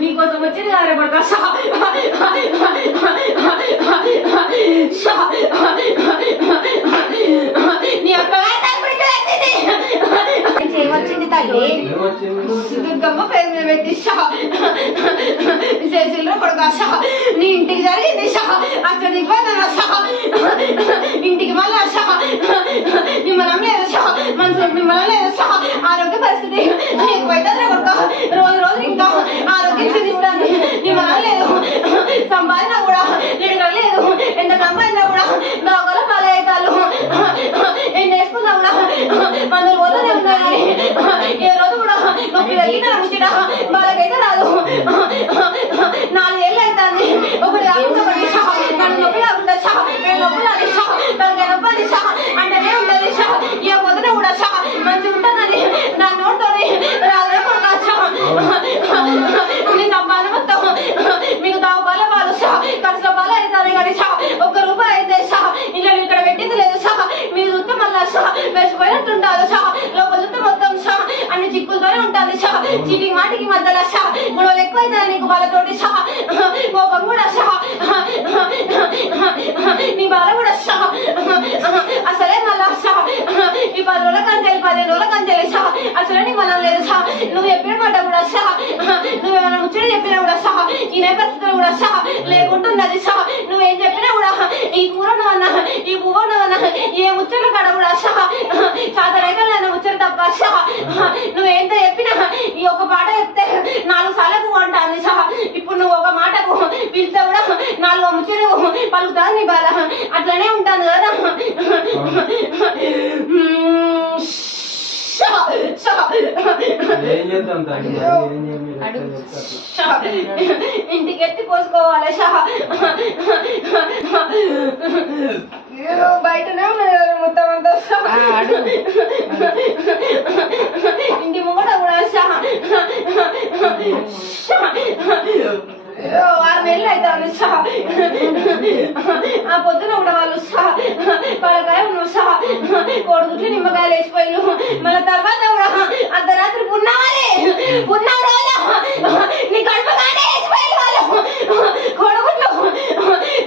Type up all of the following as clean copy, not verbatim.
నీకోసం వచ్చింది కాదే పడతా నీ అక్క ఏమొచ్చింది తల్లి దుర్గమ్మ పేరు మీద పెట్టి చేసిల్లు కొడుకు నీ ఇంటికి జరిగింది అక్కడ దిగ్బంధన ఇంటికి మళ్ళీ నిమ్మలం లేదు మనసు నిమ్మలం లేదు ఆరోగ్య పరిస్థితి ఎక్కువైతే కొడుకు రోజు రోజు ఇంకా ఆరోగ్యం క్షీణిస్తాను నిమ్మలం లేదు సంపాదన కూడా ఎడగ లేదు ఎంత సంపాదన కూడా దోగల పాలవుతారు ఎన్ని వేసుకున్నా కూడా మందులు పోతూనే ఉన్నాయి కానీ ఏ రోజు కూడా నొప్పి తగ్గిన ముచ్చిట వాళ్ళకైతే రాదు 4 ఏళ్ళు అవుతుంది ఒకటి కాకుండా నన్ను నొప్పి కాకుండా నొప్పి తనకి నొప్పి అంటేనే ఉంటుంది ఏ పొద్దున కూడా మంచిగా ఉంటుందని నా నోట్తోని రాదు నీ సంపాదన మొత్తం మీకు దాపాల పాలు ఖర్చుల పాలు అవుతారు కానీ ₹1 అయితే ఇలా ఇక్కడ పెట్టింది లేదు మీరు చూస్తే మళ్ళా వేసిపోయినట్టుంటారు లోపల చూస్తే మొత్తం అన్ని చిక్కులతోనే ఉంటుంది చీటికి మాటికి మధ్యలో గొడవలు ఎక్కువైతే నీకు వాళ్ళతోటి కోపం కూడా నీ బాధ కూడా అసలే మళ్ళా ఈ 10 రోజుల కంచెలు 15 రోజుల కంచెలు అసలే నీ మనం లేదు నువ్వు చెప్పిన మాట కూడా నువ్వేమైనా ముచ్చట చెప్పినా కూడా ఈ పరిస్థితులు కూడా లేకుంటున్నది నువ్వేం చెప్పినా కూడా ఈ కూరను అన్నా ఈ పువ్వును అన్నా ఏ ముచ్చట కాడ కూడా సాధారణంగా నన్ను ముచ్చట తప్ప నువ్వేంత చెప్పినా ఈ ఒక మాట చెప్తే 4 సార్లకు అంటాను ఇప్పుడు నువ్వు ఒక మాటకు పిలిస్తే కూడా 4 ముచ్చట పలుకుతాను నీ బాధ అట్లనే ఉంటాను కదా ఇంటికి ఎత్తి పోసుకోవాలి బయటనే మొత్తం అంతా ఇంటి ముంగట కూడా 6 నెలలు అవుతాను ఆ పొద్దున కూడా వాళ్ళు పలకాయ కొడుకుట్లు నిమ్మకాయలు వేసిపోయి మళ్ళీ తర్వాత కూడా అర్ధరాత్రి పున్నా రోజా నీ కడుపు కాడే వేసిపోయి వాళ్ళు కొడుకుట్లు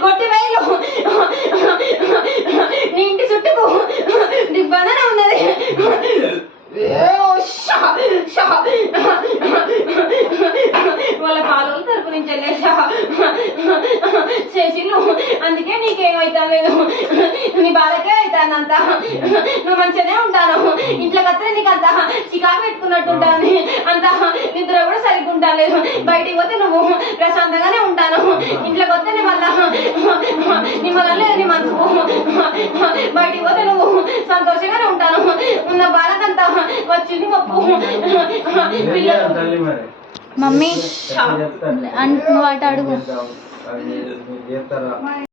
కొట్టివేయలు నీ ఇంటి చుట్టూ దిగ్బంధన ఉన్నది వాళ్ళ పాలు తరపు నుంచి చేసిల్లు అందుకే నీకేమైతా లేదు నీ బాధకే అవుతానంత నువ్వు మంచిగానే ఉంటాను ఇంట్లోకి వస్తే నీకు అంత చికాకు పెట్టుకున్నట్టు ఉంటాను అంత నిద్ర కూడా సరిగ్గా ఉంటాను బయటికి పోతే నువ్వు ప్రశాంతంగానే ఉంటాను ఇంట్లోకి వస్తే మళ్ళా నీ మళ్ళీ లేదు నీ మనసుకు బయటికి పోతే నువ్వు సంతోషంగానే ఉంటాను ఉన్న బాధకంతా వచ్చింది గొప్ప మమ్మీ నువ్వు అటు అడుగు.